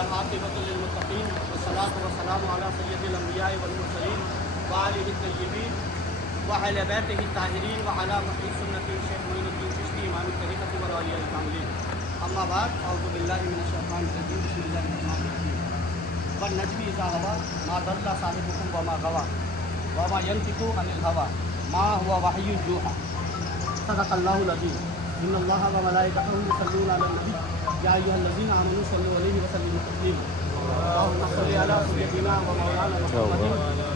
والعاقبۃ للمتقین والصلاۃ والسلام علی سید الانبیاء والمرسلین وآلہ الطیبین وأہل بیتہ الطاہرین وعلی محی سنت شیخ معین الدین چشتی امام الطریقۃ والاولیاء الکاملین اما بعد اعوذ باللہ من الشیطان الرجیم بسم اللہ الرحمن الرحیم والنجم اذا ہوا ما ضل صاحبکم وما غوی وما ینطق عن الہوی ما هو وحی یوحی صدق اللہ العظیم ان اللہ وملائکتہ یصلون علی النبی یا ایھا الذین آمنوا صلوا علیہ وسلموا تسلیما اللهم صل علی سیدنا و مولانا محمد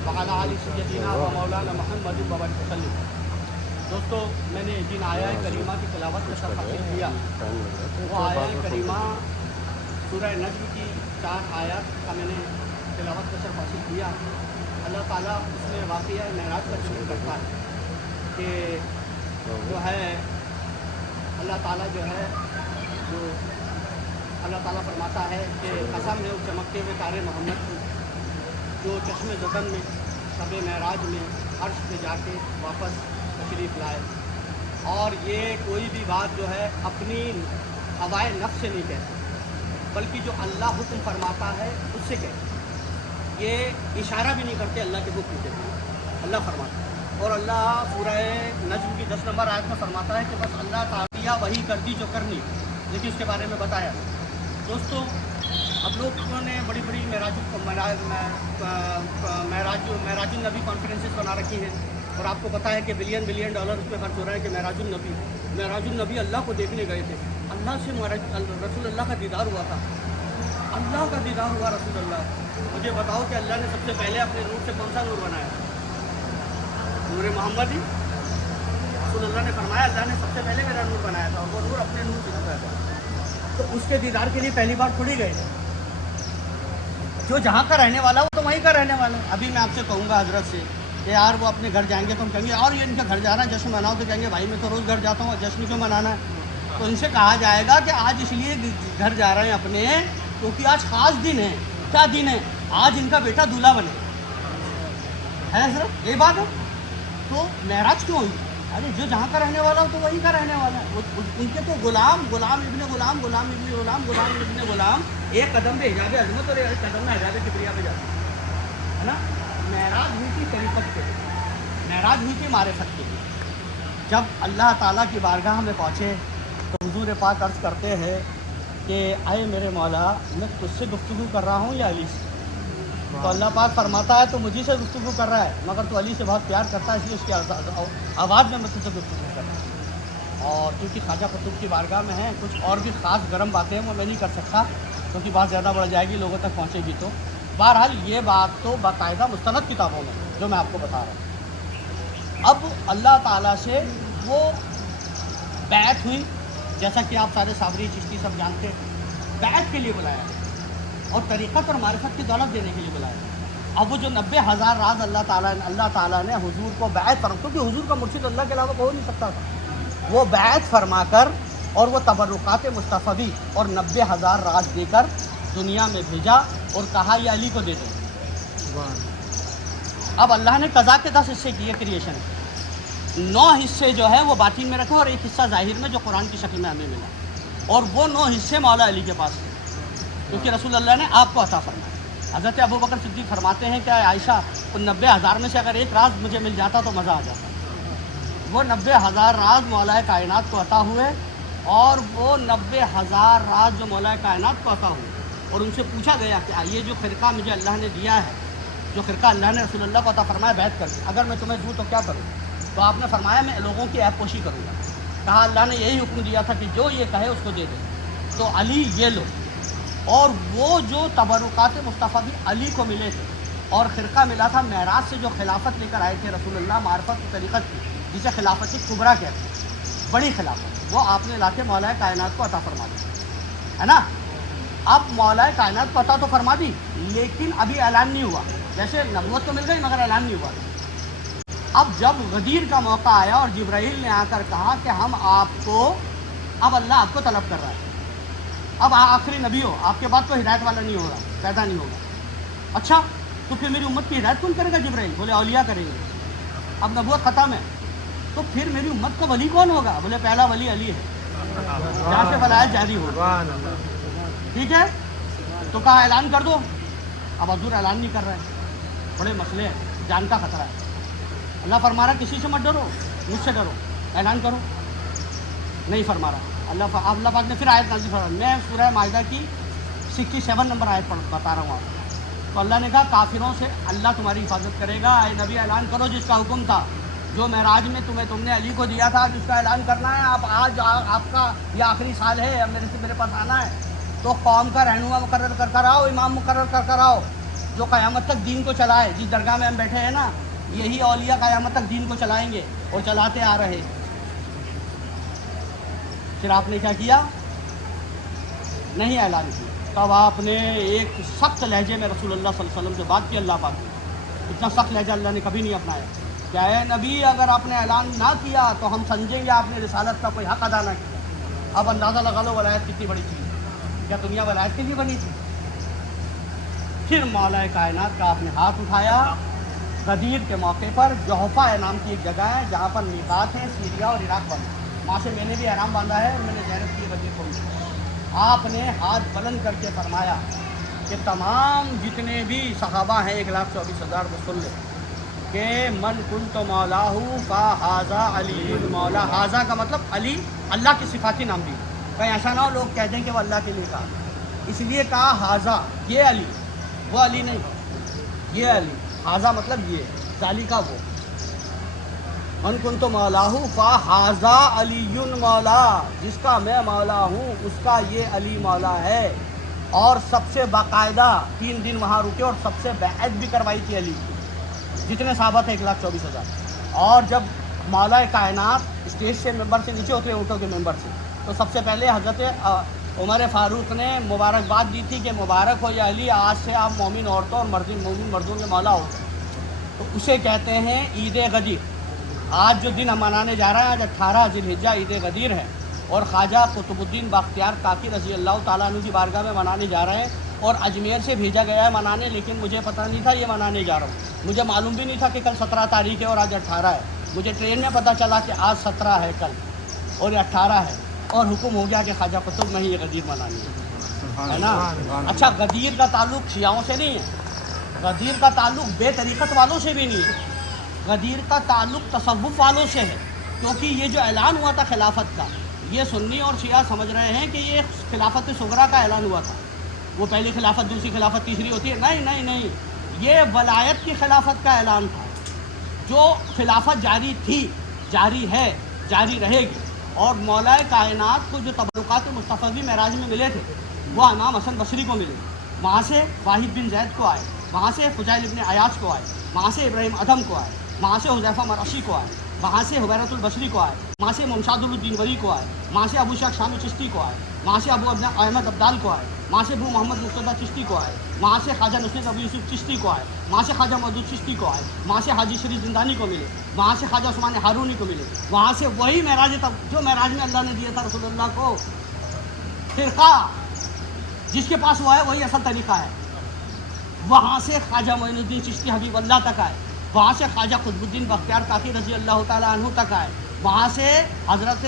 وعلی آل سیدنا و مولانا محمد وبارک وسلم۔ دوستو، میں نے جن آیہ کریمہ کی تلاوت کا شرف حاصل کیا وہ آیہ کریمہ سورہ نجم کی 4 آیات کا میں نے تلاوت کا شرف حاصل کیا۔ اللہ تعالیٰ اس میں واقعہ معراج کا ذکر کرتا ہے کہ جو ہے اللہ تعالیٰ جو اللہ تعالیٰ فرماتا ہے کہ قسم ہے اس چمکتے ہوئے تارے محمد کی جو چشم زدن میں شب معراج میں عرش پہ جا کے واپس تشریف لائے، اور یہ کوئی بھی بات جو ہے اپنی ہوائے نفس سے نہیں کہتے بلکہ جو اللہ حکم فرماتا ہے اس سے کہتے، یہ اشارہ بھی نہیں کرتے، اللہ کے حکم کے اللہ فرماتا ہے۔ اور اللہ سورہ نجم کی 10 نمبر آیت میں فرماتا ہے کہ بس اللہ تعالیٰ وہی کر دی جو کرنی، لیکن اس کے بارے میں بتایا۔ دوستو، اب لوگوں نے بڑی بڑی معراج النبی کانفرنسز بنا رکھی ہیں، اور آپ کو پتہ ہے کہ بلین ڈالر اس پہ خرچ ہو رہا ہے کہ معراج النبی اللہ کو دیکھنے گئے تھے، اللہ سے رسول اللہ کا دیدار ہوا تھا، اللہ کا دیدار ہوا رسول اللہ۔ مجھے بتاؤ کہ اللہ نے سب سے پہلے اپنے نور سے کون سا نور بنایا؟ نور محمدی۔ رسول اللہ نے فرمایا اللہ نے سب سے پہلے میرا نور بنایا تھا، اور وہ نور اپنے نور سے بنایا تھا، تو اس کے دیدار کے لیے پہلی بار تھوڑی گئے تھے۔ جو جہاں کا رہنے والا وہ تو وہیں کا رہنے والا ہے۔ ابھی میں آپ سے کہوں گا حضرت سے کہ یار وہ اپنے گھر جائیں گے تو ہم کہیں گے اور یہ ان کا گھر جانا ہے جشن مناؤ، تو کہیں گے بھائی میں تو روز گھر جاتا ہوں، جشن کیوں منانا ہے؟ تو ان سے کہا جائے گا کہ آج اس لیے گھر جا رہے ہیں اپنے کیونکہ آج خاص دن ہے۔ کیا دن ہے؟ آج ان کا بیٹا دولہا بنے ہے حضرت، یہ بات ہے۔ تو معراج کیوں ہوئی؟ ارے جو جہاں کا رہنے والا ہو تو وہیں کا رہنے والا ہے۔ ان کے تو غلام ابن غلام، غلام ابن غلام، غلام ابن غلام ایک قدم پہ حجاب عظمت اور ایک قدم میں حجاب کبریا پہ جاتے ہے نا۔ معراج ہوئی تھی طریقت پہ، معراج ہوئی تھی معرفت کے لیے۔ جب اللہ تعالیٰ کی بارگاہ میں پہنچے تو حضور پاک عرض کرتے ہیں کہ اے میرے مولا، میں تجھ سے گفتگو کر رہا ہوں یا علی سے؟ تو اللہ پاک فرماتا ہے تو مجھے سے گفتگو کر رہا ہے، مگر تو علی سے بہت پیار کرتا ہے، اس لیے اس کی آواز میں تجھ سے گفتگو کر رہا ہوں۔ اور کیونکہ خواجہ قطب کی بارگاہ میں ہیں، کچھ اور بھی خاص گرم باتیں ہیں وہ میں نہیں کر سکتا کیونکہ بات زیادہ بڑھ جائے گی، لوگوں تک پہنچے گی۔ تو بہرحال یہ بات تو باقاعدہ مستند کتابوں میں جو میں آپ کو بتا رہا ہوں۔ اب اللہ تعالیٰ سے وہ بیعت ہوئی، جیسا کہ آپ سارے صابری چشتی سب جانتے ہیں، بیعت کے لیے بلایا اور طریقت اور معرفت کی دولت دینے کے لیے بلایا۔ اب وہ جو 90,000 راز اللہ تعالیٰ نے حضور کو بیعت فرما، کیونکہ حضور کا مرشد اللہ کے علاوہ کوئی نہیں سکتا تھا، وہ بیعت فرما کر اور وہ تبرکات مصطفی اور 90,000 راز دے کر دنیا میں بھیجا اور کہا یہ علی کو دے دو۔ اب اللہ نے قضا کے 10 حصے کیے کریشن، 9 حصے جو ہے وہ باطن میں رکھے اور ایک حصہ ظاہر میں جو قرآن کی شکل میں ہمیں ملا، اور وہ 9 حصے مولا علی کے پاس ہیں کیونکہ رسول اللہ نے آپ کو عطا فرمایا۔ حضرت ابوبکر صدیق فرماتے ہیں کہ عائشہ ان 90,000 میں سے اگر ایک راز مجھے مل جاتا تو مزہ آ جاتا۔ وہ 90,000 راز مولا کائنات کو عطا ہوئے، اور وہ 90,000 راز جو مولا کائنات کو عطا ہوئے، اور ان سے پوچھا گیا کہ یہ جو خرقہ مجھے اللہ نے دیا ہے، جو خرقہ اللہ نے رسول اللہ کو عطا فرمایا بیعت کر، اگر میں تمہیں دوں تو کیا کروں؟ تو آپ نے فرمایا میں لوگوں کی عیب پوشی کروں گا۔ کہا اللہ نے یہی حکم دیا تھا کہ جو یہ کہے اس کو دے دے، تو علی یہ لو۔ اور وہ جو تبرکات مصطفی علی کو ملے تھے، اور خرقہ ملا تھا معراج سے جو خلافت لے کر آئے تھے رسول اللہ، معرفت کی طریقت کی، جسے خلافت کبریٰ کہتے ہیں، بڑی خلافت، وہ آپ نے لا کے مولا کائنات کو عطا فرما دی ہے نا۔ اب مولا کائنات کو عطا تو فرما دی، لیکن ابھی اعلان نہیں ہوا، جیسے نبوت تو مل گئی مگر اعلان نہیں ہوا۔ اب جب غدیر کا موقع آیا اور جبرائیل نے آ کر کہا کہ ہم آپ کو، اب اللہ آپ کو طلب کر رہا ہے، اب آخری نبی ہو، آپ کے بعد تو ہدایت والا نہیں ہوگا، پیدا نہیں ہوگا۔ اچھا تو پھر میری امت کی ہدایت کون کرے گا؟ جبرائیل بولے اولیاء کریں گے۔ اب نبوت ختم ہے تو پھر میری امت کا ولی کون ہوگا؟ بولے پہلا ولی علی ہے، جہاں سے ولایت جاری ہوگی۔ ٹھیک ہے، تو کہا اعلان کر دو. اب حضور اعلان نہیں کر رہے ہیں, بڑے مسئلے ہیں, جان کا خطرہ ہے. اللہ فرما رہا کسی سے مت ڈرو, مجھ سے ڈرو, اعلان کرو. نہیں فرما رہا. اللہ پاک نے پھر آیت نازل فرمائی. میں سورہ مائدہ کی 67 نمبر آیت بتا رہا ہوں آپ. تو اللہ نے کہا کافروں سے اللہ تمہاری حفاظت کرے گا. اے نبی اعلان کرو جس کا حکم تھا, جو معراج میں تم نے علی کو دیا تھا, جس کا اعلان کرنا ہے. آج آپ کا یہ آخری سال ہے, اب میرے پاس آنا ہے, تو قوم کا رہنما مقرر کر کر آؤ, امام مقرر کر کر آؤ, جو قیامت تک دین کو چلائے. جس درگاہ میں ہم بیٹھے ہیں نا, یہی اولیاء قیامت تک دین کو چلائیں گے اور چلاتے آ رہے. پھر آپ نے کیا کیا؟ نہیں اعلان کیا. تب آپ نے ایک سخت لہجے میں رسول اللہ صلی اللہ علیہ وسلم سے بات کی. اللہ پاک نے اتنا سخت لہجہ اللہ نے کبھی نہیں اپنایا. کیا ہے نبی, اگر آپ نے اعلان نہ کیا تو ہم سمجھیں گے آپ نے رسالت کا کوئی حق ادا نہ کیا. اب اندازہ لگا لو ولایت کتنی بڑی چیز ہے. کیا دنیا ولایت کے لیے بنی تھی؟ پھر مولا کائنات کا آپ نے ہاتھ اٹھایا. غدیر کے موقع پر جوحفہ نام کی ایک جگہ ہے جہاں پر میقات ہے, سیریا اور عراق پر. وہاں سے میں نے بھی احرام باندھا ہے اور میں نے زیارت کی غدیر کو. آپ نے ہاتھ بلند کر کے فرمایا کہ تمام جتنے بھی صحابہ ہیں 1,24,000 کو سن لے کہ من کنت مولاہ فہذا علی مولا. ہاذا کا مطلب علی, اللہ کی صفاتی نام دی. کہیں ایسا نہ ہو لوگ کہہ دیں کہ وہ اللہ کے لیے کہا, اس لیے کہا ہاذا, یہ علی, وہ علی نہیں, یہ علی. ہاذا مطلب یہ, ذالک کا وہ. من کنت مولاہ فہذا علی مولا, جس کا میں مولا ہوں اس کا یہ علی مولا ہے. اور سب سے باقاعدہ 3 دن وہاں رکے اور سب سے بیعت بھی کروائی تھی علی کی. جتنے صحابہ تھے 1,24,000. اور جب مولا کائنات اسٹیج سے ممبر سے نیچے اترے, اونٹوں کے ممبر سے, تو سب سے پہلے حضرت عمر فاروق نے مبارکباد دی تھی کہ مبارک ہو یا علی, آج سے آپ مومن عورتوں اور مومن مردوں کے مولا ہو. تو اسے کہتے ہیں عید غدیر. آج جو دن ہم منانے جا رہے ہیں, آج 18 ذی الحجہ عید غدیر ہے, اور خواجہ قطب الدین بختیار کاکی رضی اللہ تعالیٰ عنہ کی بارگاہ میں منانے جا رہے ہیں. اور اجمیر سے بھیجا گیا ہے منانے, لیکن مجھے پتہ نہیں تھا یہ منانے جا رہا ہوں. مجھے معلوم بھی نہیں تھا کہ کل 17 تاریخ ہے اور آج 18 ہے. مجھے ٹرین میں پتہ چلا کہ آج 17 ہے کل اور یہ 18 ہے, اور حکم ہو گیا کہ خواجہ قطب میں ہی یہ غدیر منانی ہے نا. اچھا, غدیر کا تعلق شیعوں سے نہیں ہے, غدیر کا تعلق بے طریقت والوں سے بھی نہیں ہے, غدیر کا تعلق تصوف والوں سے ہے. کیونکہ یہ جو اعلان ہوا تھا خلافت کا, یہ سنی اور شیعہ سمجھ رہے ہیں کہ یہ خلافت صغریٰ کا اعلان ہوا تھا. وہ پہلی خلافت, دوسری خلافت, تیسری ہوتی ہے. نہیں نہیں نہیں, یہ ولایت کی خلافت کا اعلان تھا. جو خلافت جاری تھی, جاری ہے, جاری رہے گی. اور مولا کائنات کو جو تبرکات مصطفی معراج میں ملے تھے وہ امام حسن بصری کو ملے. وہاں سے واحد بن زید کو آئے, وہاں سے فضیل ابن عیاض کو آئے, وہاں سے ابراہیم ادھم کو آئے, وہاں سے حذیفہ مرعشی کو آئے, وہاں سے حبیرۃ البصری کو آئے, وہاں سے ممشاد الدین ولی کو آئے, وہاں سے ابو شاہ شام چشتی کو آئے, وہاں سے ابو احمد عبدال کو آئے, وہاں سے ابو محمد مرتضیٰ چشتی کو آئے, وہاں سے خواجہ نصیر ابو یوسف چشتی کو آئے, وہاں سے خواجہ مودود چشتی کو آئے, وہاں سے حاجی شریف زندانی کو ملے, وہاں سے خواجہ عثمان ہارونی کو ملے, وہاں سے وہی معراج جو معراج میں اللہ نے دیا تھا رسول اللہ کو, فرقہ جس کے پاس وہ ہے وہی اصل طریقہ ہے. وہاں سے خواجہ معین الدین چشتی حبیب اللہ تک آئے, وہاں سے خواجہ قطب الدین بختیار کاکی رضی اللہ تعالیٰ عنہ تک آئے, وہاں سے حضرت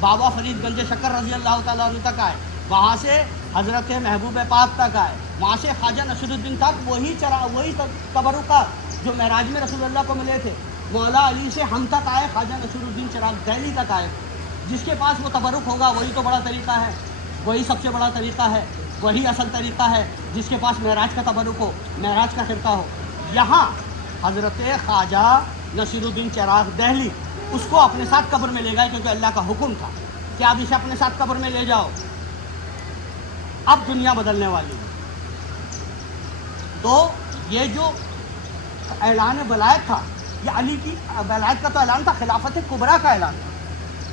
بابا فرید گنج شکر رضی اللہ تعالیٰ عنہ تک آئے, وہاں سے حضرت محبوب پاک تک آئے, وہاں سے خواجہ نصیر الدین تک وہی تبرکات جو معراج میں رسول اللہ کو ملے تھے. مولا علی سے ہم تک آئے, خواجہ نصیر الدین چراغ دہلی تک آئے. جس کے پاس وہ تبرک ہوگا وہی تو بڑا طریقہ ہے, وہی سب سے بڑا طریقہ ہے, وہی اصل طریقہ ہے. جس کے پاس معراج کا تبرک ہو, معراج کا خرقہ ہو. یہاں حضرت خواجہ نصیر الدین چراغ دہلی اس کو اپنے ساتھ قبر میں لے گئے, کیونکہ اللہ کا حکم تھا کہ آپ اسے اپنے ساتھ قبر میں لے جاؤ. اب دنیا بدلنے والی ہے. تو یہ جو اعلان ولایت تھا, یہ علی کی ولایت کا تو اعلان تھا, خلافت کبریٰ کا اعلان تھا,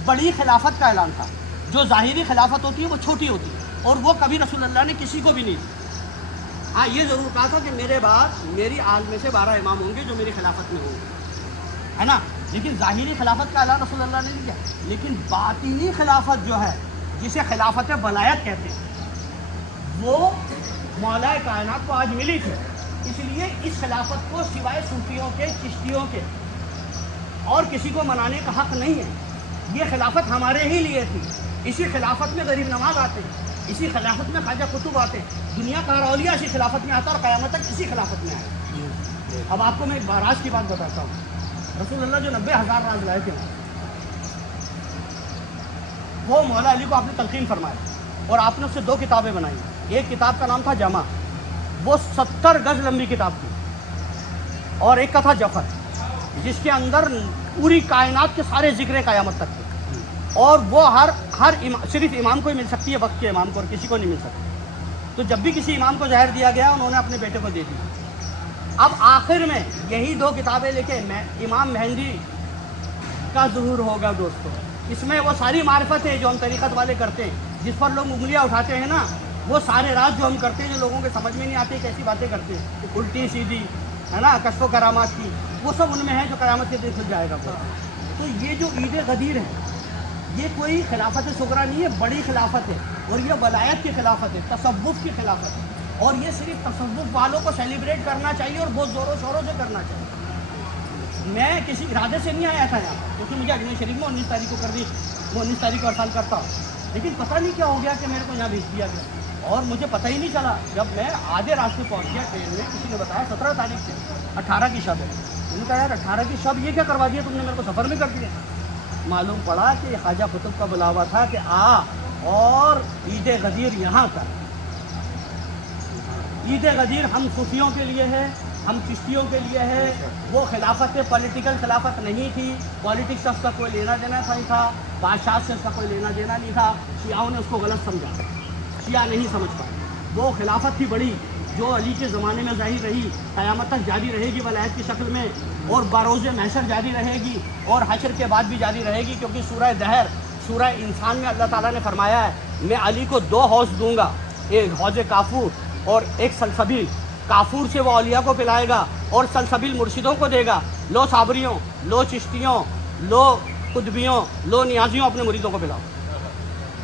بڑی خلافت کا اعلان تھا. جو ظاہری خلافت ہوتی ہے وہ چھوٹی ہوتی ہے, اور وہ کبھی رسول اللہ نے کسی کو بھی نہیں دی. ہاں, یہ ضرور کہا تھا کہ میرے بعد میری آل میں سے 12 امام ہوں گے جو میری خلافت میں ہوں گے, ہے نا. لیکن ظاہری خلافت کا اعلان رسول اللہ نے نہیں کیا. لیکن باطنی خلافت جو ہے, جسے خلافت ولایت کہتے ہیں, وہ مولا کائنات کو آج ملی تھی. اس لیے اس خلافت کو سوائے صوفیوں کے, چشتیوں کے اور کسی کو منانے کا حق نہیں ہے. یہ خلافت ہمارے ہی لیے تھی. اسی خلافت میں غریب نواز آتے ہیں, اسی خلافت میں خواجہ قطب آتے، دنیا کا ہر اولیاء اسی خلافت میں آتا اور قیامت تک اسی خلافت میں آئے۔ اب آپ کو میں ایک راز کی بات بتاتا ہوں، رسول اللہ جو 90,000 راز لائے تھے وہ مولا علی کو آپ نے تلقین فرمایا اور آپ نے اس سے 2 کتابیں بنائی۔ ایک کتاب کا نام تھا جمع، وہ 70 گز لمبی کتاب تھی، اور ایک کا تھا جفر، جس کے اندر پوری کائنات کے سارے ذکر قیامت تک تھے، اور وہ صرف امام کو ہی مل سکتی ہے، وقت کے امام کو، اور کسی کو نہیں مل سکتی۔ تو جب بھی کسی امام کو زہر دیا گیا انہوں نے اپنے بیٹے کو دے دی۔ اب آخر میں یہی 2 کتابیں لے کے امام مہندی کا ظہور ہوگا دوستو۔ اس میں وہ ساری معرفت ہے جو ہم طریقت والے کرتے ہیں، جس پر لوگ انگلیاں اٹھاتے ہیں نا، وہ سارے راز جو ہم کرتے ہیں جو لوگوں کے سمجھ میں نہیں آتے کیسی باتیں کرتے ہیں، الٹی سیدھی ہے نا، کشف و کرامات کی، وہ سب ان میں ہے جو قیامت کے دن کھل جائے گا۔ تو یہ جو عید غدیر ہے یہ کوئی خلافت صغریٰ نہیں ہے، بڑی خلافت ہے، اور یہ ولایت کی خلافت ہے، تصوف کی خلافت ہے، اور یہ صرف تصوف والوں کو سیلیبریٹ کرنا چاہیے اور بہت زوروں شوروں سے کرنا چاہیے۔ میں کسی ارادے سے نہیں آیا تھا یہاں، کیونکہ مجھے اجمیر شریف میں 19 تاریخ کو کر دی، میں 19 تاریخ کو ارسال کرتا ہوں، لیکن پتہ نہیں کیا ہو گیا کہ میرے کو یہاں بھیج دیا گیا، اور مجھے پتہ ہی نہیں چلا۔ جب میں آدھے راستے پہنچ گیا ٹرین میں، کسی نے بتایا 17 تاریخ سے 18 کی شب ہے، میں نے کہا یار 18 کی شب یہ کیا کروا دیا تم نے، میرے کو سفر میں کر دیا۔ معلوم پڑا کہ یہ خواجہ قطب کا بلاوا تھا کہ آ اور عید غدیر یہاں کر۔ عید غدیر ہم صوفیوں کے لیے ہے، ہم چشتیوں کے لیے ہے، وہ خلافت پولیٹیکل خلافت نہیں تھی، پولیٹکس سے اس کا کوئی لینا دینا نہیں تھا، بادشاہ سے اس کا کوئی لینا دینا نہیں تھا، شیعوں نے اس کو غلط سمجھا، شیعہ نہیں سمجھ پائے۔ وہ خلافت تھی بڑی جو علی کے زمانے میں ظاہر رہی، قیامت تک جاری رہے گی ولایت کی شکل میں، اور بروز محشر جاری رہے گی، اور حشر کے بعد بھی جاری رہے گی، کیونکہ سورہ دہر، سورہ انسان میں اللہ تعالیٰ نے فرمایا ہے میں علی کو 2 حوض دوں گا، ایک حوض کافور اور ایک سلسبیل۔ کافور سے وہ اولیاء کو پلائے گا اور سلسبیل مرشدوں کو دے گا، لو صابریوں، لو چشتیوں، لو قطبیوں، لو نیازیوں اپنے مریدوں کو پلاؤ۔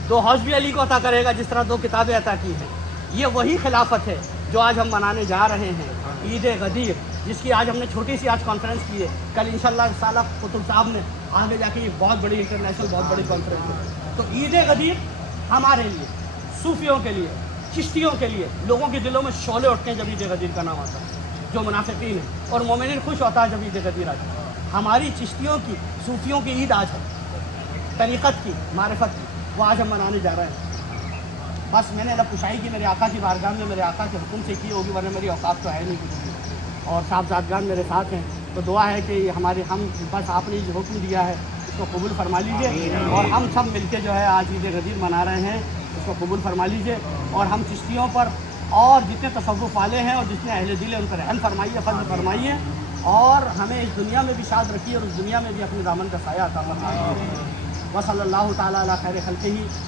2 حوض بھی علی کو عطا کرے گا، جس طرح 2 کتابیں عطا کی ہیں۔ یہ وہی خلافت ہے جو آج ہم منانے جا رہے ہیں، عید غدیر، جس کی آج ہم نے چھوٹی سی آج کانفرنس کی ہے۔ کل انشاءاللہ سالہ قطب صاحب نے آگے جا کے یہ بہت بڑی انٹرنیشنل بہت بڑی کانفرنس ہے۔ تو عید غدیر ہمارے لیے، صوفیوں کے لیے، چشتیوں کے لیے، لوگوں کے دلوں میں شعلے اٹھتے ہیں جب عید غدیر کا نام آتا ہے، جو منافقین ہیں، اور مومنین خوش ہوتا ہے جب عید غدیر آتا ہے۔ ہماری چشتیوں کی، صوفیوں کی عید آج ہے، طریقت کی، معرفت کی، وہ آج ہم منانے جا رہے ہیں۔ بس میں نے اللہ پشائی کی میرے آقا کی بارگاہ میں میرے آقا کے حکم سے کی ہوگی، ورنہ میری اوقات تو ہے نہیں کچھ بھی، اور صاحبزادگان میرے ساتھ ہیں، تو دعا ہے کہ ہم بس آپ نے جو حکم دیا ہے اس کو قبول فرما لیجئے، اور ہم سب مل کے جو ہے آج عید غدیر منا رہے ہیں، اس کو قبول فرما لیجئے، اور ہم چشتیوں پر اور جتنے تصوف والے ہیں اور جتنے اہل دل ہیں ان پر رحم فرمائیے، فضل فرمائیے، اور ہمیں اس دنیا میں بھی شاد رکھیے اور اس دنیا میں بھی اپنے دامن کا سایہ عطا فرمائیے۔ وصلی اللہ تعالیٰ علی خیر خلقہ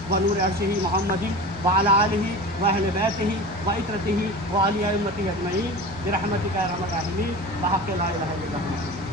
و نور عرشہ محمد وعلی آلہ و اہل بیتہ و عترتہ و علی ائمتہ اجمعین برحمتک یا ارحم الراحمین بحق لا الہ الا اللہ۔